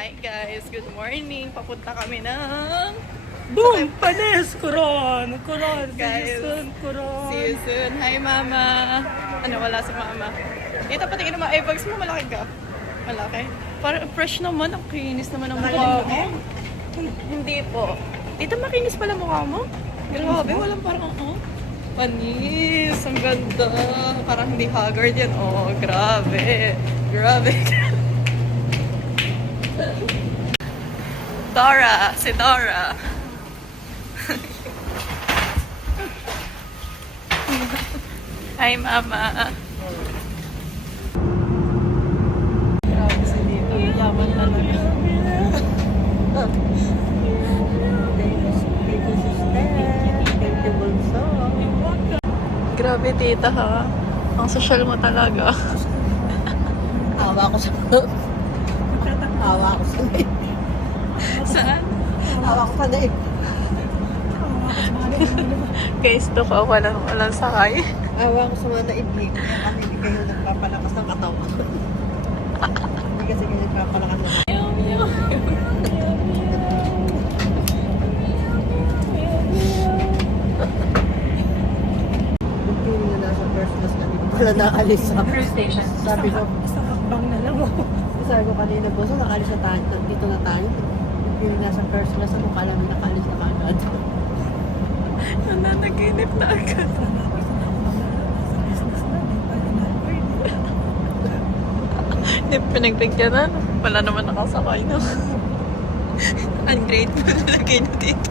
Hi guys, good morning. Papunta kami ng... Boom! Panis! Kuron! Guys, Kuron! see you soon. Hi mama. Ano, wala si mama. Dito, patingin naman. Ay, bags mo, malaki ka. Malaki? Parang fresh naman. Ang kinis naman ang mukha mo. Hindi po. Dito, makinis pala mukha mo. Grabe, walang parang, panis. Ang ganda. Parang hindi haggard yan. Oh, grabe. Grabe. Dora, si Dora. Hi, Mama. Grabe si Dito. Yaman talaga. Grabe, tita, ha? Ang social mo talaga. Hawa ko sa naib. Saan? Hawa ko sa naib. Guys, to ka. Walang sakay. Hawa ko sa mga naibig. Kaya hindi kayo nagpapalakas ng katawan. Hindi kasi kayo nagpapalakas ng katawan. Hindi na nasa first class kanina. Wala naalis sa station. Sabi ko, Sa hakbang na lang ako. sabi ko kanina po, so nakaalis na tayo. Dito na tayo. Hindi nasa first class ako. Kala mo nakaalis na kagad. Nananaginip na agad. Hindi pinagbigyanan. Wala naman nakasakay na. Ungrateful lagay na dito.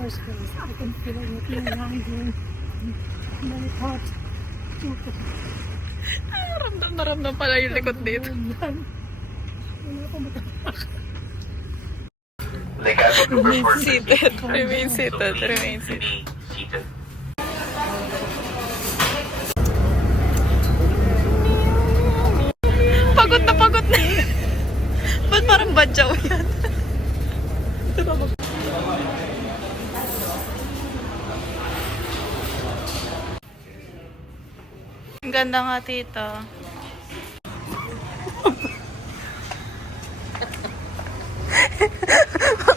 First class, I can feel it in my heart. Naramdam pala yung likod dito. Seated. Remain seated. Remain seated. Pagod na pagod na. Ba't parang badyaw yan? Ang ganda nga, tita.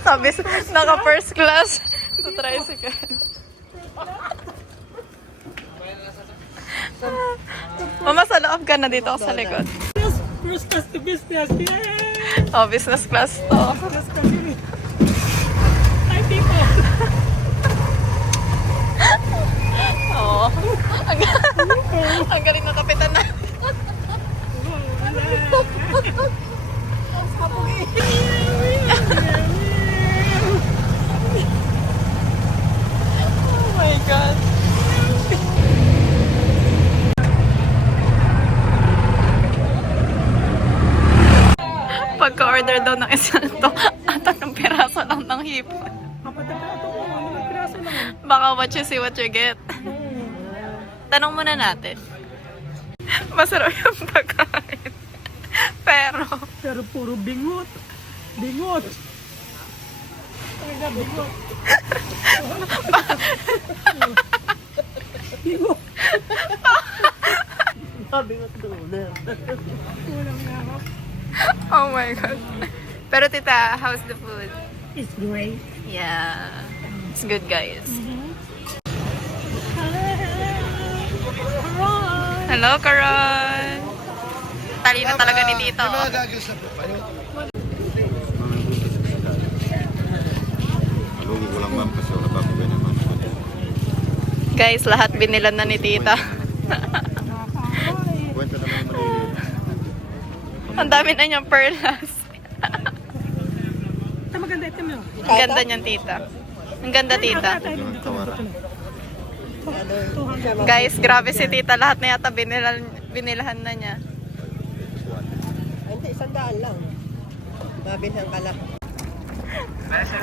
Sabi, naka first class sa tricycle. Mama, sa loob ka na, dito ako sa likod. First class to business. Yay! Oh, business class to. Business class yun eh. Hi, people! Oo. Ang galing na kapitan na. Oh my God. Pagka-order daw ng isang to, at anong piraso lang ng hipon. Piraso lang. Baka what you see, what you get. Tanong muna natin. Masarap yung pagkain. Pero Puro bingot. Bingot. Talaga bingot. Bingot. Bingot doon. Walang nakap. oh my God. Pero tita, how's the food? It's great. Yeah. It's good, guys. Hello, Karan. Talino talaga ni Tito. Guys, lahat binilan na ni Tita. Ang dami na niyang perlas. Ito maganda ito mo. Ang ganda niyan, Tita. Ang ganda, Tita. Guys, grabe si Tita. Lahat na yata binilahan na niya. Hindi, 100 lang. Mabinhan ka lang.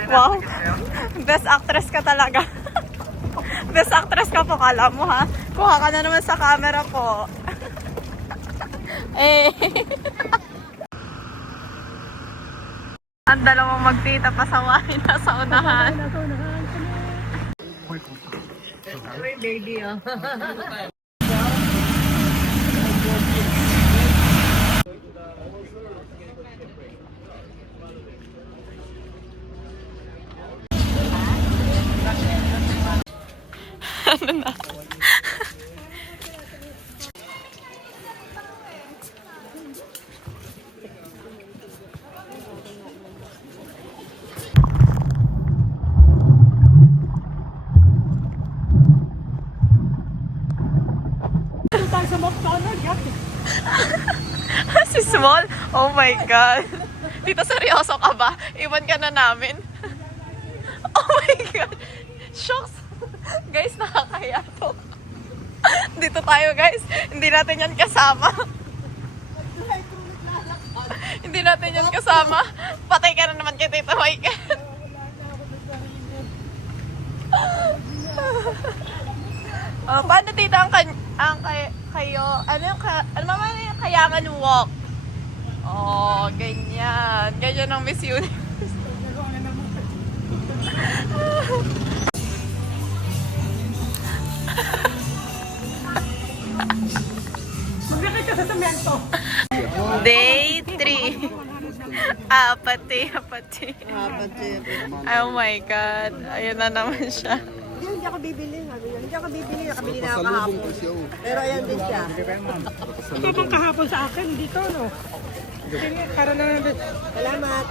Wow. Best actress ka talaga. Best actress ka po, kala mo, ha? Kuha ka na naman sa camera po. Eh. Ang dalawang magtita pasawahin na sa unahan. Baby, ano na. Tayo sa McDonald's, yaki. Si Small? Oh my God. Tito, seryoso ka ba? Iwan ka na namin. Oh my God. Shocks. Guys, nakakaya to. Dito tayo, guys. Hindi natin yan kasama. Hindi natin yan kasama. Patay ka na naman kay Tito Mike. Paano, Tita, kayo, ano yung kayangan walk? Oh, ganyan. Ganyan ang Miss Universe. Maglakad ka sa semento. Day 3. Apati. Oh my God. Ayun na naman siya. Hindi ako bibili. Hindi ako bibili. Nakabili na ako kahapon. Pero ayan din siya. Ito bang kahapon sa akin dito, no? Para na Salamat.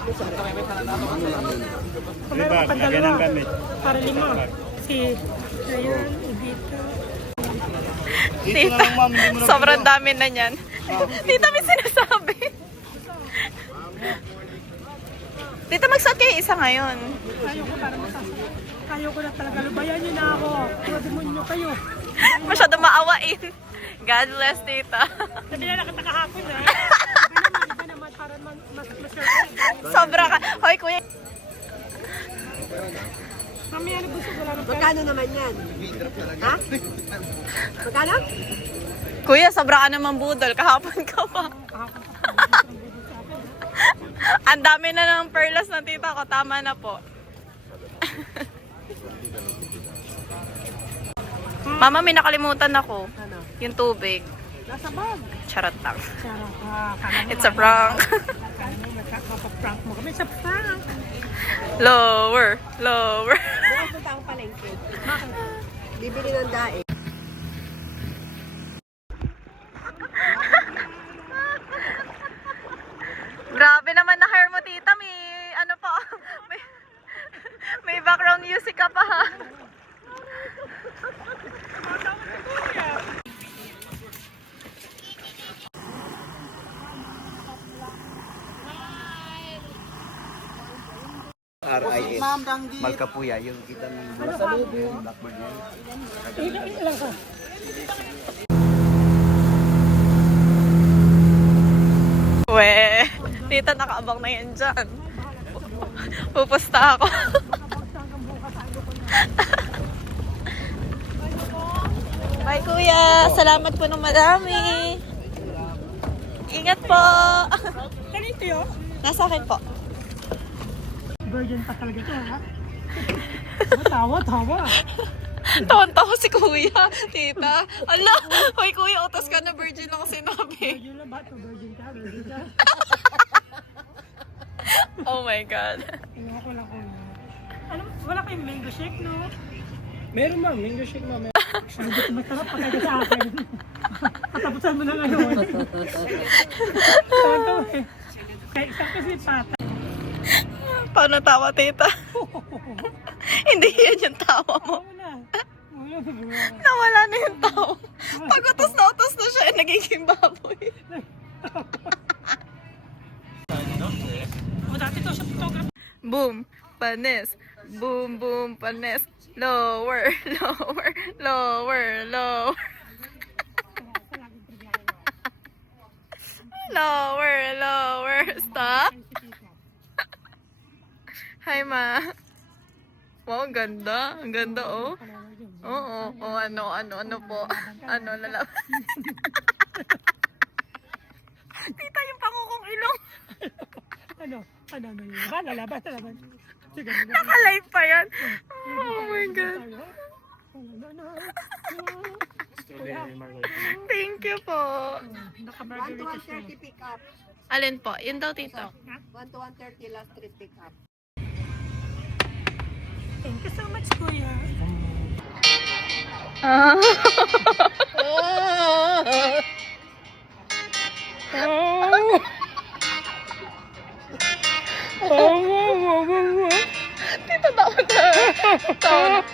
meron ka pang dalawa. Para 5. Si Ryan, dito. Tita, sobrang dami na niyan. Tita, may sinasabi. Tita, magsuot kayo isa ngayon. Ayaw ko na talaga. Lubayan niyo na ako. Mga demonyo kayo. Masyado maawain. God bless, Tita. Sabi na nakita kahapon, eh. Iba naman, para mas Sobra ka. Hoy, kuya. Mamaya na gusto, wala na pa. Magkano naman yan? Ha? Magkano? Kuya, sobra ka naman budol. Kahapon ka pa. Ang dami na ng perlas ng tita ko. Tama na po. Mama, may nakalimutan ako. Ano? Yung tubig. Nasa bag. Charot lang. Charot. It's a prank. Prank mo kami sa prank. Lower. Bukas punta akong palengke. Bibili ng dae. Grabe naman na hair mo, tita. May ano pa. May background music ka pa, ha? RIS. Malkapuya, yung kita ng blackboard niya. Ilang ka? We, tita, nakaabang na yan dyan. Pupusta ako. Bye, kuya. Salamat po ng madami. Ingat po. Kanito yun? Nasa akin po. Virgin pa talaga ito, ha? Tawa. Tawa-tawa si kuya, tita. Ala, hoy kuya, utos ka na, virgin ako sinabi. Virgin lang ba ito? Virgin ka? Oh my God. Tingnan ko lang kung ano, wala kayong mango shake, no? Meron ma'am, mango shake ma'am. Ang gusto magtarap pa kayo sa akin. Katapusan mo na ngayon. Tawa eh. Kaya isang kasi pata. Paano tawa, tita? Hindi yan yung tawa mo. Nawala na yung tawa. Pag utos na siya, nagiging baboy. O dati to siya photographer. Boom, panes. Boom, boom, panes. Lower. Lower. Stop. Hi, ma. Wow, ang ganda. Ang ganda, oh. Oo, ano po. Ano, lalaban. Tita, yung pangukong ilong. Lalaban. Sige, Naka-live pa yan. Oh my God. Thank you po. 1 to Naka-margarita siya. 1:30 pick up. Alin po? Yun daw, tita. 1 to 1:30 last trip pick up. Thank you so much, kuya. Ah. Tito, tawa na. Tawa na.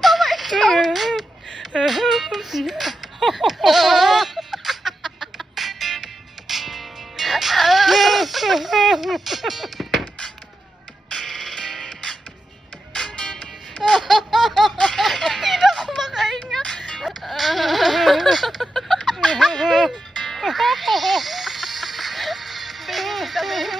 Tawa ikaw. Hindi na ako makahinga. Baby ka, baby.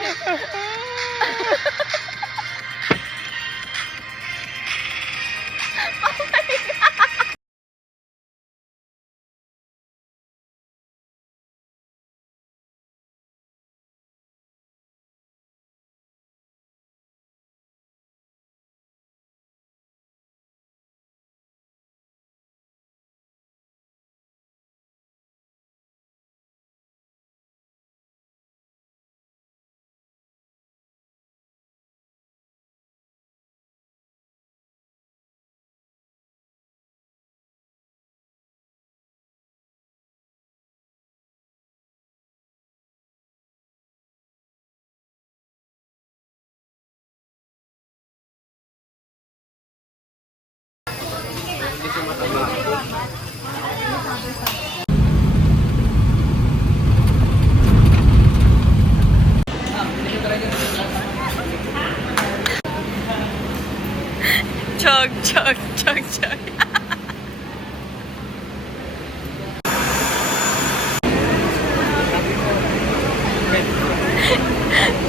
Chug, chug, chug, chug.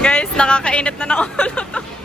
Guys, nakakainit na ng ulo to.